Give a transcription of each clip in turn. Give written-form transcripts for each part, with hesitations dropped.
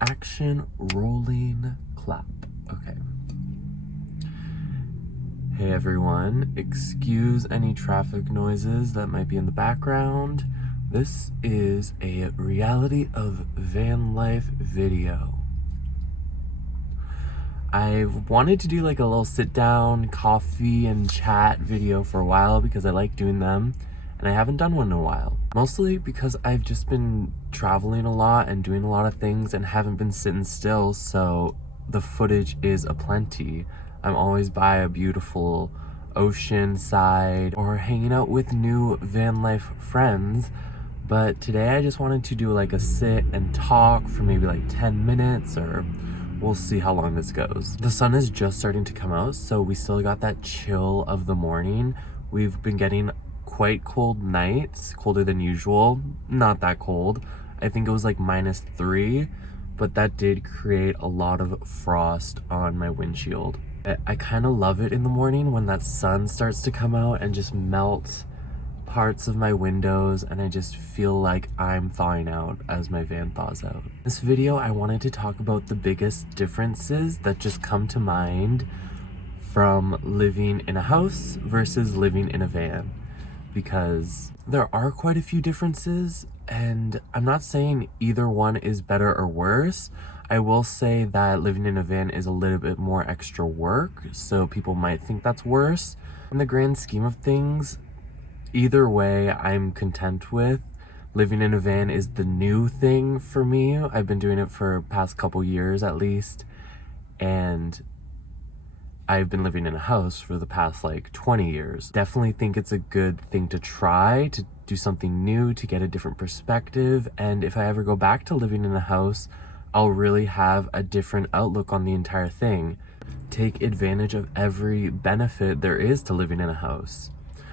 Action, rolling, clap. Okay. Hey everyone, excuse any traffic noises that might be in the background. This is a reality of van life video. I've wanted to do like a little sit down, coffee and chat video for a while because I like doing them, and I haven't done one in a while. Mostly because I've just been traveling a lot and doing a lot of things and haven't been sitting still, so the footage is aplenty. I'm always by a beautiful ocean side or hanging out with new van life friends. But today I just wanted to do like a sit and talk for maybe like 10 minutes, or we'll see how long this goes. The sun is just starting to come out, so we still got that chill of the morning. We've been getting quite cold nights, colder than usual. Not that cold. I think it was like -3, but that did create a lot of frost on my windshield. I kind of love it in the morning when that sun starts to come out and just melt parts of my windows, and I just feel like I'm thawing out as my van thaws out. In this video, I wanted to talk about the biggest differences that just come to mind from living in a house versus living in a van, because there are quite a few differences, and I'm not saying either one is better or worse. I will say that living in a van is a little bit more extra work, so people might think that's worse. In the grand scheme of things, either way, I'm content with. Living in a van is the new thing for me. I've been doing it for past couple years at least, and I've been living in a house for the past like 20 years. Definitely think it's a good thing to try, to do something new, to get a different perspective, and if I ever go back to living in a house, I'll really have a different outlook on the entire thing. Take advantage of every benefit there is to living in a house.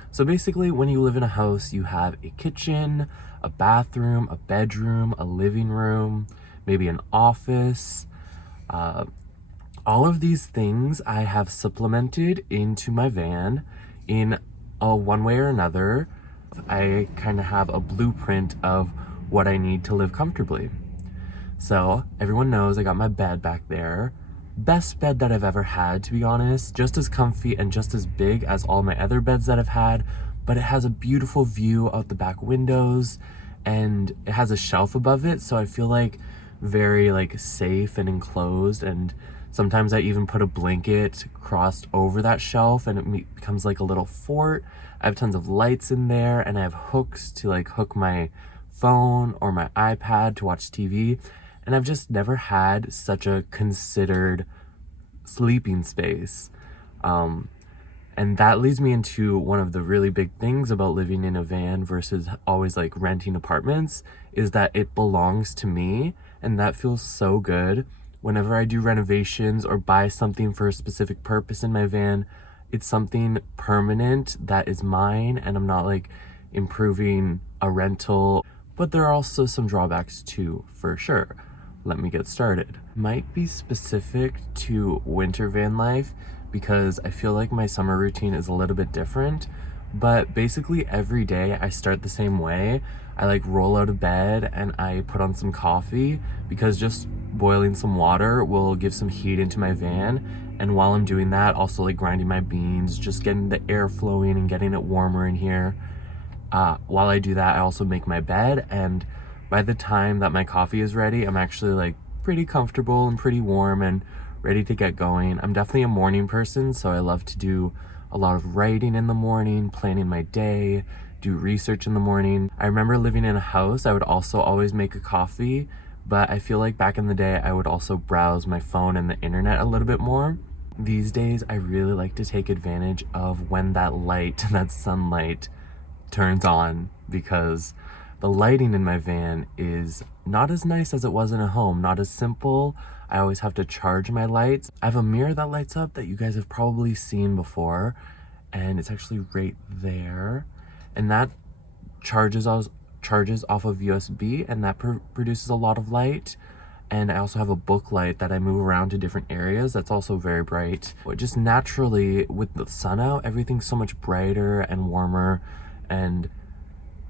So basically, when you live in a house, you have a kitchen, a bathroom, a bedroom, a living room, maybe an office. All of these things I have supplemented into my van in one way or another. I kind of have a blueprint of what I need to live comfortably. So everyone knows I got my bed back there. Best bed that I've ever had, to be honest. Just as comfy and just as big as all my other beds that I've had, but it has a beautiful view out the back windows, and it has a shelf above it, so I feel like very like safe and enclosed. And sometimes I even put a blanket crossed over that shelf and it becomes like a little fort. I have tons of lights in there, and I have hooks to like hook my phone or my iPad to watch TV. And I've just never had such a considered sleeping space. And that leads me into one of the really big things about living in a van versus always like renting apartments, is that it belongs to me, and that feels so good. Whenever I do renovations or buy something for a specific purpose in my van, it's something permanent that is mine, and I'm not like improving a rental. But there are also some drawbacks too, for sure. Let me get started. Might be specific to winter van life because I feel like my summer routine is a little bit different, but basically every day I start the same way. I like roll out of bed and I put on some coffee, because just boiling some water will give some heat into my van. And while I'm doing that, also like grinding my beans, just getting the air flowing and getting it warmer in here. While I do that, I also make my bed, and by the time that my coffee is ready, I'm actually like pretty comfortable and pretty warm and ready to get going. I'm definitely a morning person, so I love to do a lot of writing in the morning, planning my day, do research in the morning. I remember living in a house, I would also always make a coffee, but I feel like back in the day, I would also browse my phone and the internet a little bit more. These days, I really like to take advantage of when that light, that sunlight, turns on, because the lighting in my van is not as nice as it was in a home, not as simple. I always have to charge my lights. I have a mirror that lights up that you guys have probably seen before, and it's actually right there, and that charges off of USB, and that produces a lot of light. And I also have a book light that I move around to different areas that's also very bright. But just naturally, with the sun out, everything's so much brighter and warmer. And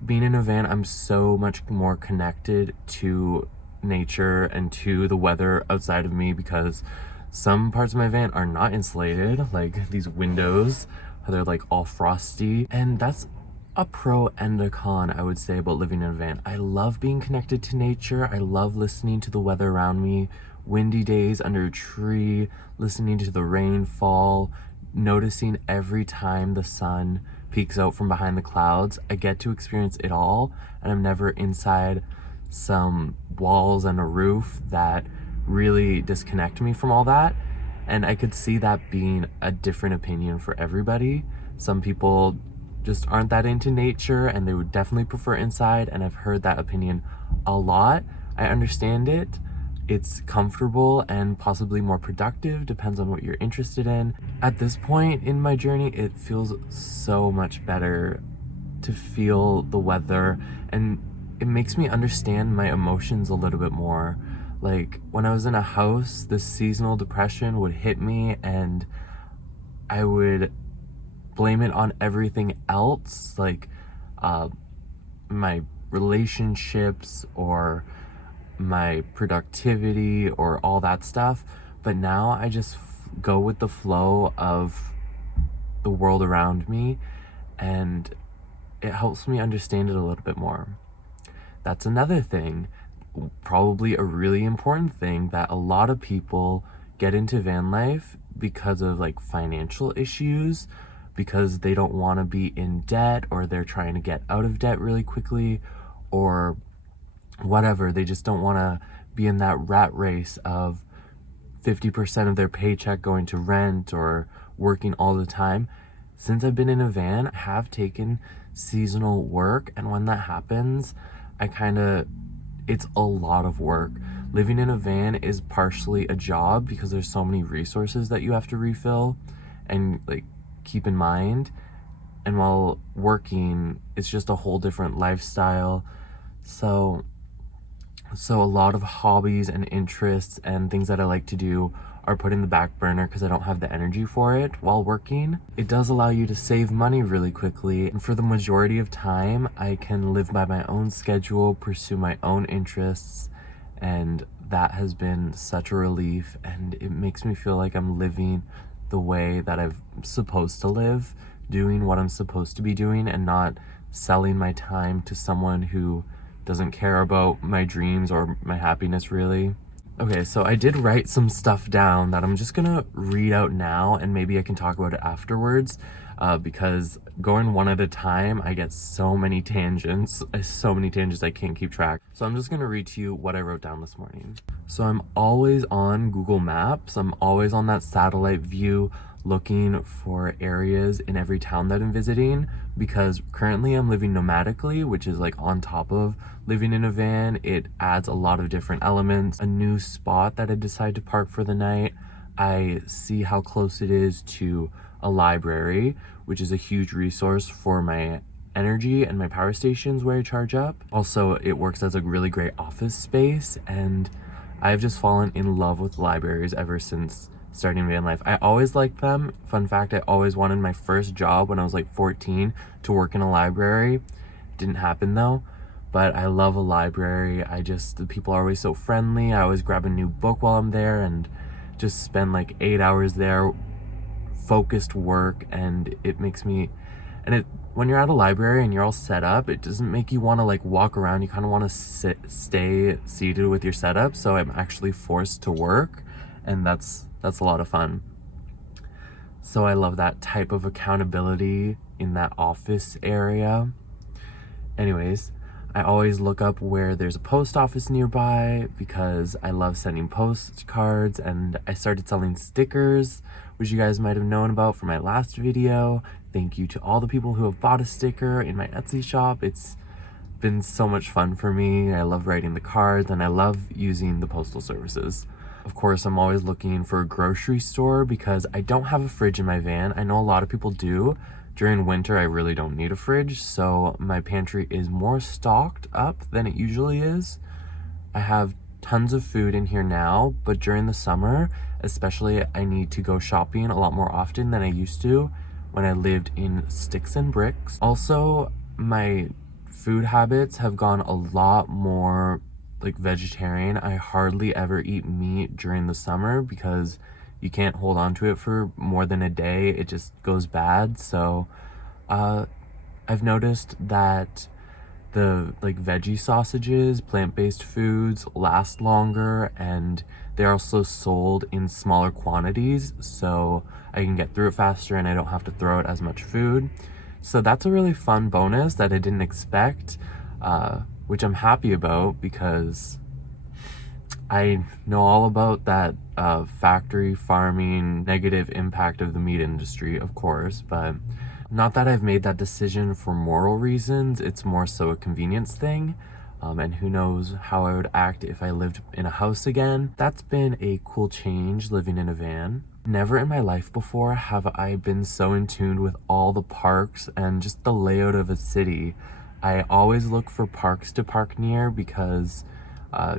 being in a van, I'm so much more connected to nature and to the weather outside of me, because some parts of my van are not insulated, like these windows, they're like all frosty. And that's a pro and a con, I would say, about living in a van. I love being connected to nature. I love listening to the weather around me, windy days under a tree, listening to the rain fall, noticing every time the sun peeks out from behind the clouds. I get to experience it all, and I'm never inside some walls and a roof that really disconnect me from all that. And I could see that being a different opinion for everybody. Some people just aren't that into nature and they would definitely prefer inside, and I've heard that opinion a lot. I understand it. It's comfortable and possibly more productive, depends on what you're interested in. At this point in my journey, it feels so much better to feel the weather, and it makes me understand my emotions a little bit more. Like when I was in a house, the seasonal depression would hit me and I would blame it on everything else, like my relationships or my productivity or all that stuff. But now I just go with the flow of the world around me, and it helps me understand it a little bit more. That's another thing, probably a really important thing, that a lot of people get into van life because of like financial issues, because they don't want to be in debt, or they're trying to get out of debt really quickly, or whatever. They just don't want to be in that rat race of 50% of their paycheck going to rent or working all the time. Since I've been in a van, I have taken seasonal work, and when that happens, it's a lot of work. Living in a van is partially a job because there's so many resources that you have to refill and like keep in mind. And while working, it's just a whole different lifestyle. So a lot of hobbies and interests and things that I like to do are put in the back burner because I don't have the energy for it while working. It does allow you to save money really quickly, and for the majority of time, I can live by my own schedule, pursue my own interests, and that has been such a relief, and it makes me feel like I'm living the way that I'm supposed to live, doing what I'm supposed to be doing, and not selling my time to someone who doesn't care about my dreams or my happiness really. Okay, so I did write some stuff down that I'm just gonna read out now, and maybe I can talk about it afterwards, because going one at a time, I get so many tangents I can't keep track. So I'm just gonna read to you what I wrote down this morning. So I'm always on Google Maps. I'm always on that satellite view looking for areas in every town that I'm visiting, because currently I'm living nomadically, which is like on top of living in a van. It adds a lot of different elements. A new spot that I decide to park for the night, I see how close it is to a library, which is a huge resource for my energy and my power stations where I charge up. Also, it works as a really great office space, and I've just fallen in love with libraries ever since starting van life. I always liked them. Fun fact, I always wanted my first job when I was like 14 to work in a library. Didn't happen though, but I love a library. The people are always so friendly. I always grab a new book while I'm there and just spend like 8 hours there, focused work, and it makes me, when you're at a library and you're all set up, it doesn't make you want to like walk around. You kind of want to stay seated with your setup. So I'm actually forced to work, and that's a lot of fun. So I love that type of accountability in that office area. Anyways, I always look up where there's a post office nearby because I love sending postcards, and I started selling stickers, which you guys might have known about from my last video. Thank you to all the people who have bought a sticker in my Etsy shop. It's been so much fun for me. I love writing the cards, and I love using the postal services. Of course, I'm always looking for a grocery store because I don't have a fridge in my van. I know a lot of people do. During winter, I really don't need a fridge, so my pantry is more stocked up than it usually is. I have tons of food in here now, but during the summer, especially, I need to go shopping a lot more often than I used to when I lived in sticks and bricks. Also, my food habits have gone a lot more like vegetarian. I hardly ever eat meat during the summer because you can't hold on to it for more than a day. It just goes bad. So I've noticed that the like veggie sausages, plant-based foods last longer, and they're also sold in smaller quantities, so I can get through it faster and I don't have to throw out as much food. So that's a really fun bonus that I didn't expect, which I'm happy about because I know all about that factory farming negative impact of the meat industry, of course, but not that I've made that decision for moral reasons. It's more so a convenience thing. And who knows how I would act if I lived in a house again. That's been a cool change, living in a van. Never in my life before have I been so in tune with all the parks and just the layout of a city. I always look for parks to park near because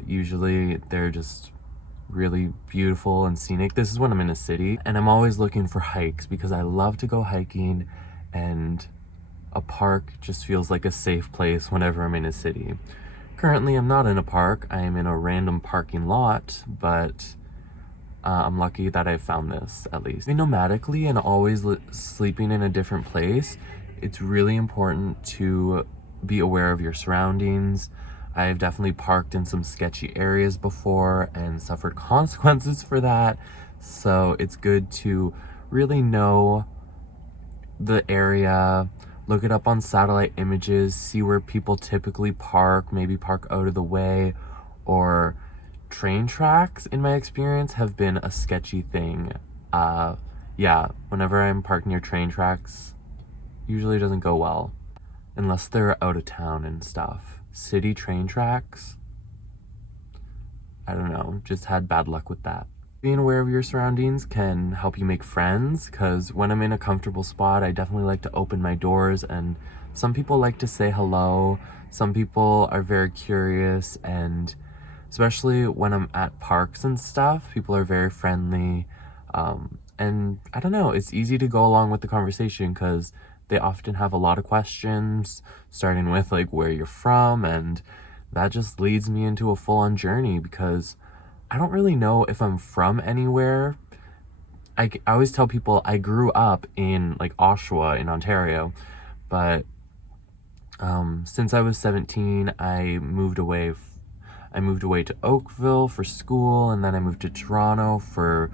usually they're just really beautiful and scenic. This is when I'm in a city, and I'm always looking for hikes because I love to go hiking, and a park just feels like a safe place whenever I'm in a city. Currently, I'm not in a park. I am in a random parking lot, but I'm lucky that I found this, at least. Nomadically and always sleeping in a different place, it's really important to be aware of your surroundings. I've definitely parked in some sketchy areas before and suffered consequences for that. So it's good to really know the area, look it up on satellite images, see where people typically park, maybe park out of the way, or train tracks, in my experience, have been a sketchy thing. Yeah, whenever I'm parked near train tracks, usually doesn't go well, unless they're out of town and stuff. City train tracks, I don't know, just had bad luck with that. Being aware of your surroundings can help you make friends, because when I'm in a comfortable spot, I definitely like to open my doors, and some people like to say hello. Some people are very curious, and especially when I'm at parks and stuff, people are very friendly. And I don't know, it's easy to go along with the conversation because they often have a lot of questions, starting with like where you're from, and that just leads me into a full-on journey because I don't really know if I'm from anywhere. I always tell people I grew up in like Oshawa in Ontario, but since I was 17, I moved away to Oakville for school, and then I moved to Toronto for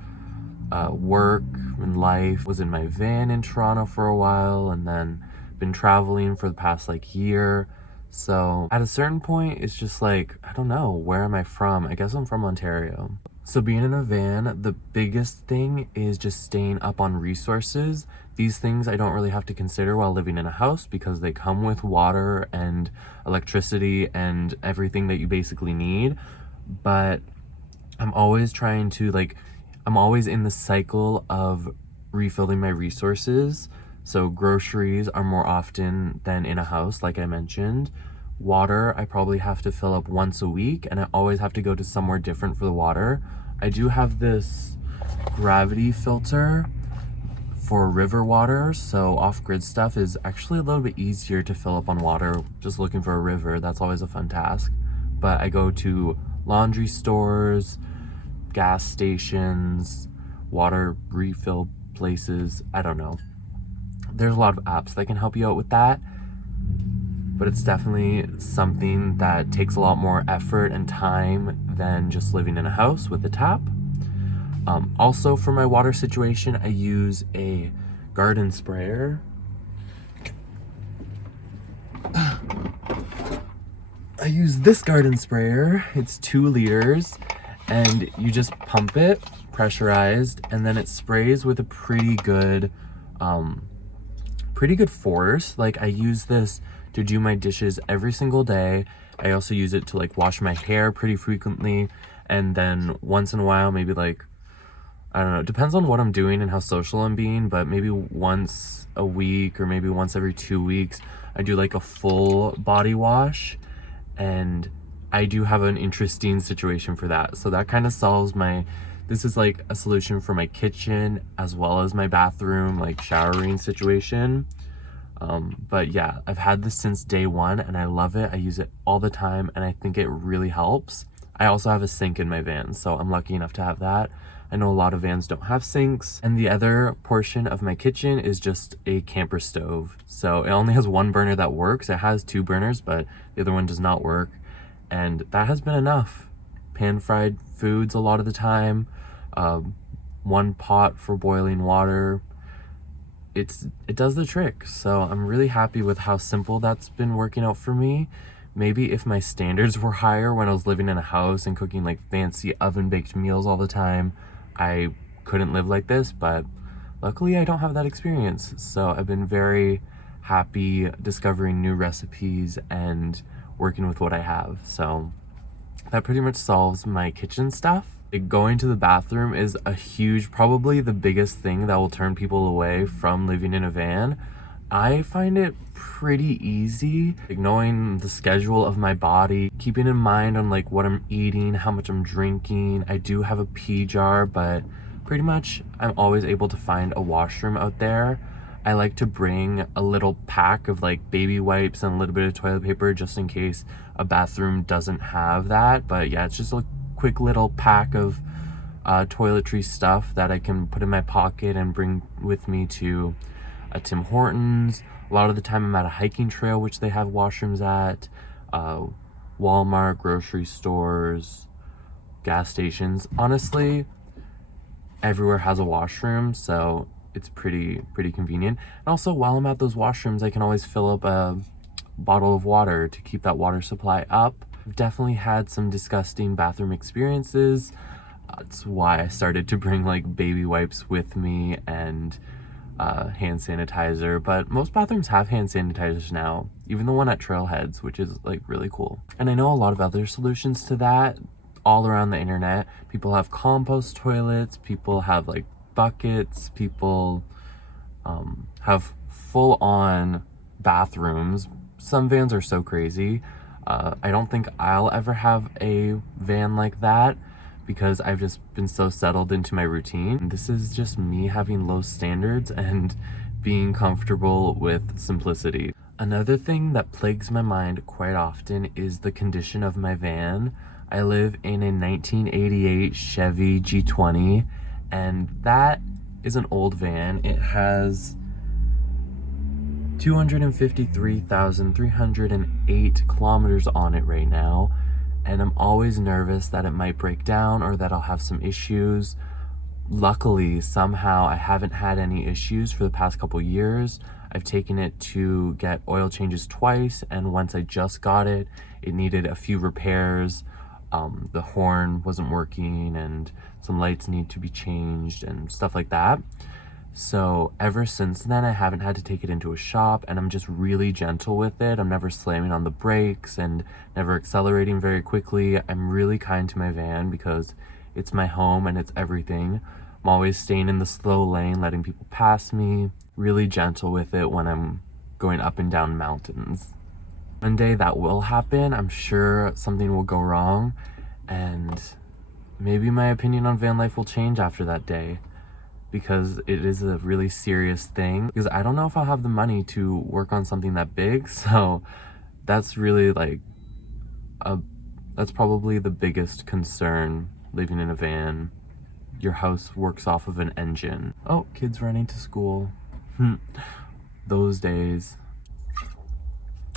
work and life. Was in my van in Toronto for a while, and then been traveling for the past like year. So at a certain point, it's just like, I don't know, where am I from? I guess I'm from Ontario. So being in a van, the biggest thing is just staying up on resources. These things I don't really have to consider while living in a house because they come with water and electricity and everything that you basically need. But I'm always trying to I'm always in the cycle of refilling my resources. So groceries are more often than in a house, like I mentioned. Water, I probably have to fill up once a week, and I always have to go to somewhere different for the water. I do have this gravity filter for river water, so off-grid stuff is actually a little bit easier to fill up on water. Just looking for a river, that's always a fun task. But I go to laundry stores, gas stations, water refill places, I don't know. There's a lot of apps that can help you out with that, but it's definitely something that takes a lot more effort and time than just living in a house with a tap. Also, for my water situation, I use a garden sprayer. I use this garden sprayer. It's 2 liters, and you just pump it, pressurized, and then it sprays with a pretty good force. Like, I use this to do my dishes every single day. I also use it to like wash my hair pretty frequently, and then once in a while, maybe like, I don't know, it depends on what I'm doing and how social I'm being, but maybe once a week or maybe once every 2 weeks, I do like a full body wash. And I do have an interesting situation for that. So that kind of solves this is like a solution for my kitchen as well as my bathroom, like showering situation. But yeah, I've had this since day one and I love it. I use it all the time and I think it really helps. I also have a sink in my van, so I'm lucky enough to have that. I know a lot of vans don't have sinks. And the other portion of my kitchen is just a camper stove. So it only has one burner that works. It has two burners, but the other one does not work. And that has been enough. Pan-fried foods a lot of the time. One pot for boiling water. It does the trick. So I'm really happy with how simple that's been working out for me. Maybe if my standards were higher when I was living in a house and cooking like fancy oven-baked meals all the time, I couldn't live like this, but luckily I don't have that experience. So I've been very happy discovering new recipes and working with what I have. So that pretty much solves my kitchen stuff. Like, going to the bathroom is a huge, probably the biggest thing that will turn people away from living in a van. I find it pretty easy, like knowing the schedule of my body, keeping in mind on like what I'm eating, how much I'm drinking. I do have a pee jar, but pretty much I'm always able to find a washroom out there. I like to bring a little pack of like baby wipes and a little bit of toilet paper just in case a bathroom doesn't have that. But yeah, it's just a quick little pack of toiletry stuff that I can put in my pocket and bring with me to a Tim Hortons. A lot of the time I'm at a hiking trail, which they have washrooms at, Walmart, grocery stores, gas stations. Honestly, everywhere has a washroom, so it's pretty convenient. And also, while I'm at those washrooms, I can always fill up a bottle of water to keep that water supply up. I've definitely had some disgusting bathroom experiences. That's why I started to bring like baby wipes with me and hand sanitizer, but most bathrooms have hand sanitizers now, even the one at trailheads, which is like really cool. And I know a lot of other solutions to that all around the internet. People have compost toilets, people have like buckets, people have full-on bathrooms. Some vans are so crazy. I don't think I'll ever have a van like that because I've just been so settled into my routine. This is just me having low standards and being comfortable with simplicity. Another thing that plagues my mind quite often is the condition of my van. I live in a 1988 Chevy G20, and that is an old van. It has 253,308 kilometers on it right now, and I'm always nervous that it might break down or that I'll have some issues. Luckily, somehow I haven't had any issues for the past couple years. I've taken it to get oil changes twice, and once I just got it, it needed a few repairs. The horn wasn't working and some lights need to be changed and stuff like that. So ever since then, I haven't had to take it into a shop, and I'm just really gentle with it. I'm never slamming on the brakes and never accelerating very quickly. I'm really kind to my van because it's my home and it's everything. I'm always staying in the slow lane, letting people pass me. Really gentle with it when I'm going up and down mountains. One day that will happen. I'm sure something will go wrong, and maybe my opinion on van life will change after that day, because it is a really serious thing. Because I don't know if I'll have the money to work on something that big, so that's really like that's probably the biggest concern living in a van. Your house works off of an engine. Oh, kids running to school. Those days.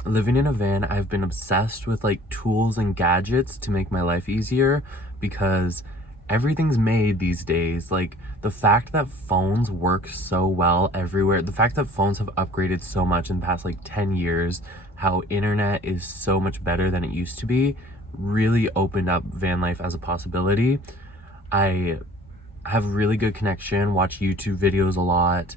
Living in a van, I've been obsessed with like tools and gadgets to make my life easier, because everything's made these days. Like, the fact that phones work so well everywhere, the fact that phones have upgraded so much in the past like 10 years, how internet is so much better than it used to be, really opened up van life as a possibility. I have really good connection, watch YouTube videos a lot.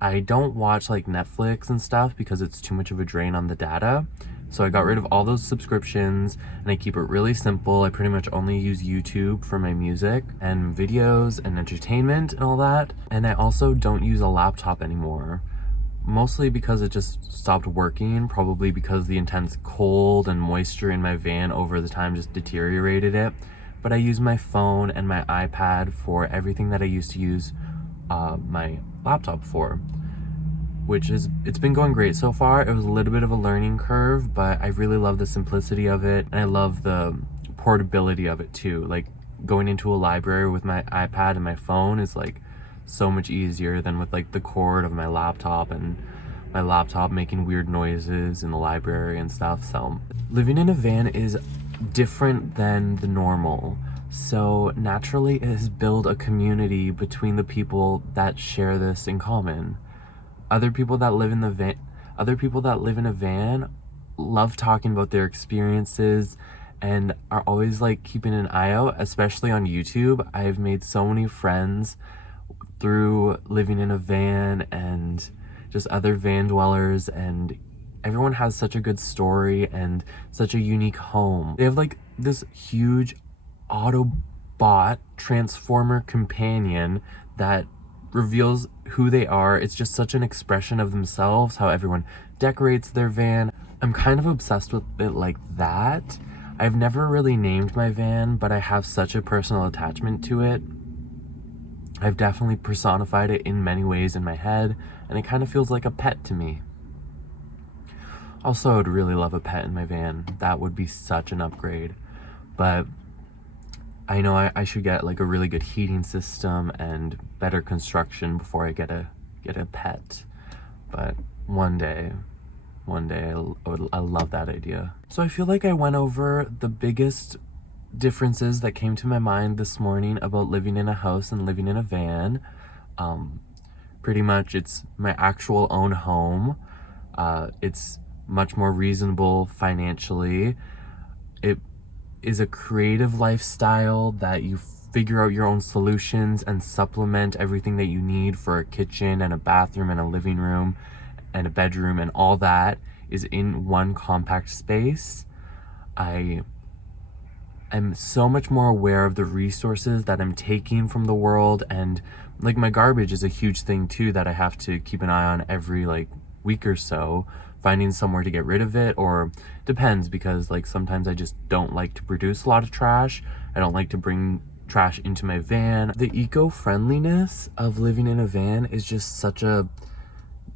I don't watch like Netflix and stuff because it's too much of a drain on the data. So I got rid of all those subscriptions and I keep it really simple. I pretty much only use YouTube for my music and videos and entertainment and all that. And I also don't use a laptop anymore, mostly because it just stopped working, probably because the intense cold and moisture in my van over the time just deteriorated it. But I use my phone and my iPad for everything that I used to use my laptop for. it's been going great so far. It was a little bit of a learning curve, but I really love the simplicity of it, and I love the portability of it too. Like going into a library with my iPad and my phone is like so much easier than with like the cord of my laptop, and my laptop making weird noises in the library and stuff. So living in a van is different than the normal. So naturally it has built a community between the people that share this in common. Other people that live in a van love talking about their experiences and are always like keeping an eye out, especially on YouTube. I've made so many friends through living in a van and just other van dwellers, and everyone has such a good story and such a unique home. They have like this huge Autobot Transformer companion that reveals who they are. It's just such an expression of themselves, how everyone decorates their van. I'm kind of obsessed with it like that. I've never really named my van, but I have such a personal attachment to it. I've definitely personified it in many ways in my head, and it kind of feels like a pet to me. Also, I would really love a pet in my van. That would be such an upgrade. But I know I should get like a really good heating system and better construction before I get a pet. But one day I love that idea. So I feel like I went over the biggest differences that came to my mind this morning about living in a house and living in a van. Pretty much it's my actual own home. It's much more reasonable financially. It is a creative lifestyle that you figure out your own solutions and supplement everything that you need for a kitchen and a bathroom and a living room and a bedroom, and all that is in one compact space. I am so much more aware of the resources that I'm taking from the world, and like my garbage is a huge thing too that I have to keep an eye on every like week or so, finding somewhere to get rid of it, or depends, because like sometimes I just don't like to produce a lot of trash. I don't like to bring trash into my van. The eco-friendliness of living in a van is just such a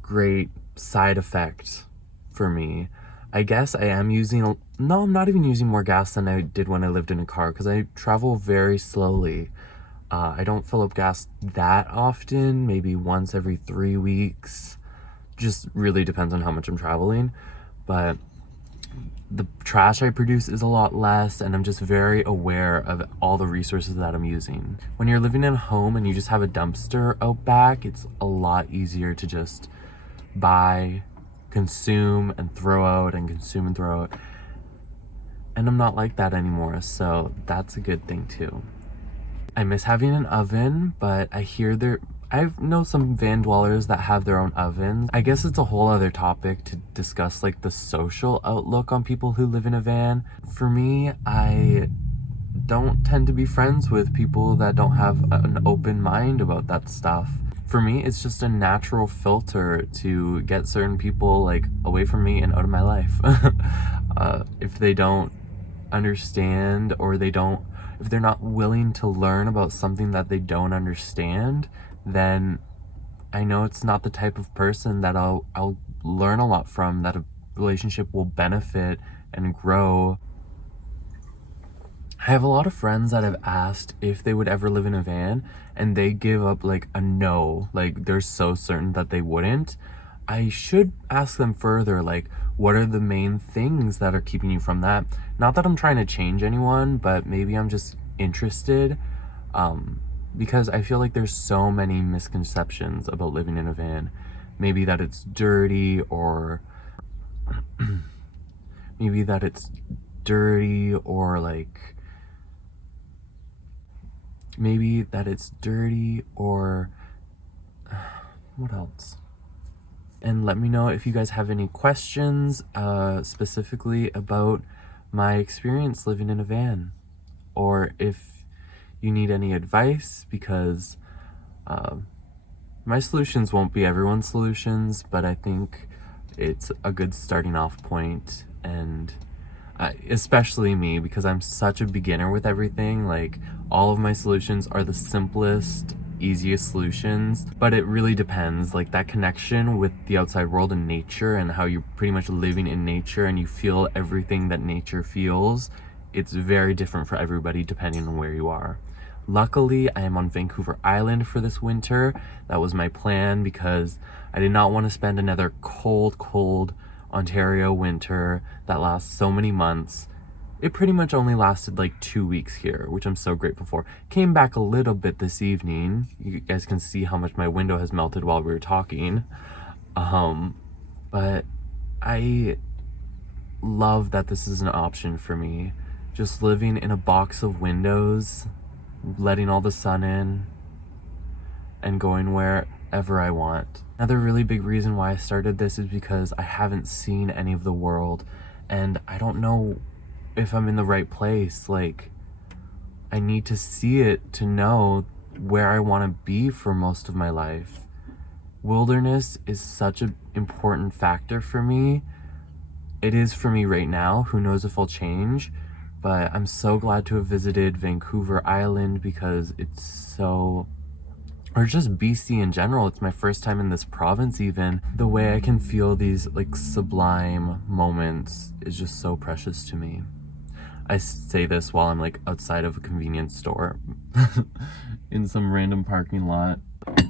great side effect for me. I guess I am using no, I'm not even using more gas than I did when I lived in a car, because I travel very slowly. I don't fill up gas that often, maybe once every 3 weeks. Just really depends on how much I'm traveling. But the trash I produce is a lot less, and I'm just very aware of all the resources that I'm using. When you're living in a home and you just have a dumpster out back, it's a lot easier to just buy, consume, and throw out, and consume and throw out. And I'm not like that anymore, so that's a good thing too. I miss having an oven, but I know some van dwellers that have their own ovens. I guess it's a whole other topic to discuss, like the social outlook on people who live in a van. For me, I don't tend to be friends with people that don't have an open mind about that stuff. For me, it's just a natural filter to get certain people like away from me and out of my life. If they don't understand, or if they're not willing to learn about something that they don't understand, then I know it's not the type of person that I'll learn a lot from, that a relationship will benefit and grow. I have a lot of friends that have asked if they would ever live in a van, and they give up like a no, like they're so certain that they wouldn't. I should ask them further, like, what are the main things that are keeping you from that? Not that I'm trying to change anyone, but maybe I'm just interested, because I feel like there's so many misconceptions about living in a van. Maybe that it's dirty, or what else? And let me know if you guys have any questions specifically about my experience living in a van, or if you need any advice, because my solutions won't be everyone's solutions, but I think it's a good starting off point. And especially me, because I'm such a beginner with everything, like all of my solutions are the simplest easiest solutions, but it really depends. Like that connection with the outside world and nature, and how you're pretty much living in nature and you feel everything that nature feels, it's very different for everybody depending on where you are. Luckily, I am on Vancouver Island for this winter. That was my plan because I did not want to spend another cold Ontario winter that lasts so many months. It pretty much only lasted like 2 weeks here, which I'm so grateful for. Came back a little bit this evening. You guys can see how much my window has melted while we were talking. But I love that this is an option for me. Just living in a box of windows, letting all the sun in, and going wherever I want. Another really big reason why I started this is because I haven't seen any of the world, and I don't know if I'm in the right place. Like, I need to see it to know where I want to be for most of my life. Wilderness is such an important factor for me. It is for me right now. Who knows if I'll change? But I'm so glad to have visited Vancouver Island because it's so, or just BC in general. It's my first time in this province even. The way I can feel these like sublime moments is just so precious to me. I say this while I'm like outside of a convenience store in some random parking lot.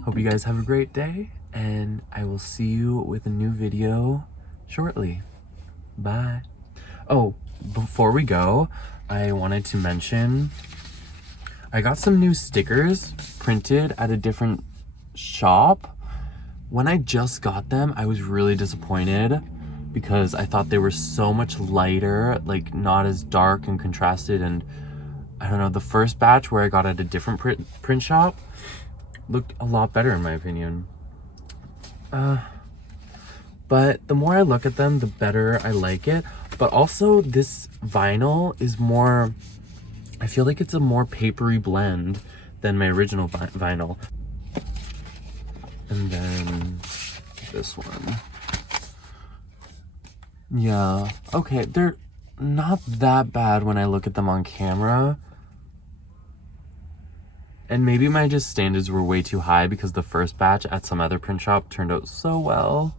Hope you guys have a great day, and I will see you with a new video shortly. Bye. Oh, before we go, I wanted to mention I got some new stickers printed at a different shop. When I just got them, I was really disappointed because I thought they were so much lighter, like not as dark and contrasted, and I don't know, the first batch where I got at a different print shop looked a lot better in my opinion. But the more I look at them, the better I like it. But also this vinyl is more, I feel like it's a more papery blend than my original vinyl. And then this one. Yeah, okay, they're not that bad when I look at them on camera. And maybe my just standards were way too high because the first batch at some other print shop turned out so well.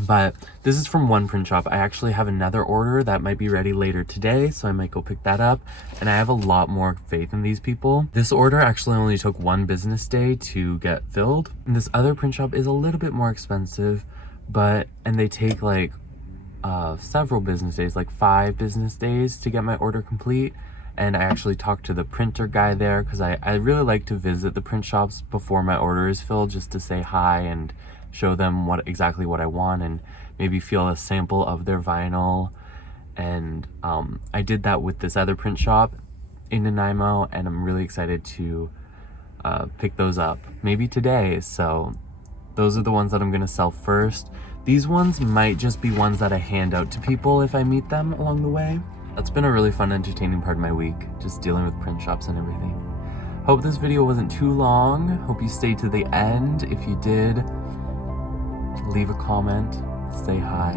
But this is from one print shop. I actually have another order that might be ready later today, so I might go pick that up. And I have a lot more faith in these people. This order actually only took 1 business day to get filled. And this other print shop is a little bit more expensive, and they take like several business days, like 5 business days to get my order complete. And I actually talked to the printer guy there because I really like to visit the print shops before my order is filled, just to say hi and show them exactly what I want and maybe feel a sample of their vinyl. And I did that with this other print shop in Nanaimo, and I'm really excited to pick those up maybe today. So those are the ones that I'm gonna sell first. These ones might just be ones that I hand out to people if I meet them along the way. That's been a really fun, entertaining part of my week, just dealing with print shops and everything. Hope this video wasn't too long. Hope you stayed to the end. If you did, leave a comment, say hi,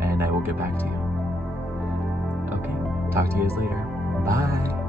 and I will get back to you. Okay, talk to you guys later. Bye.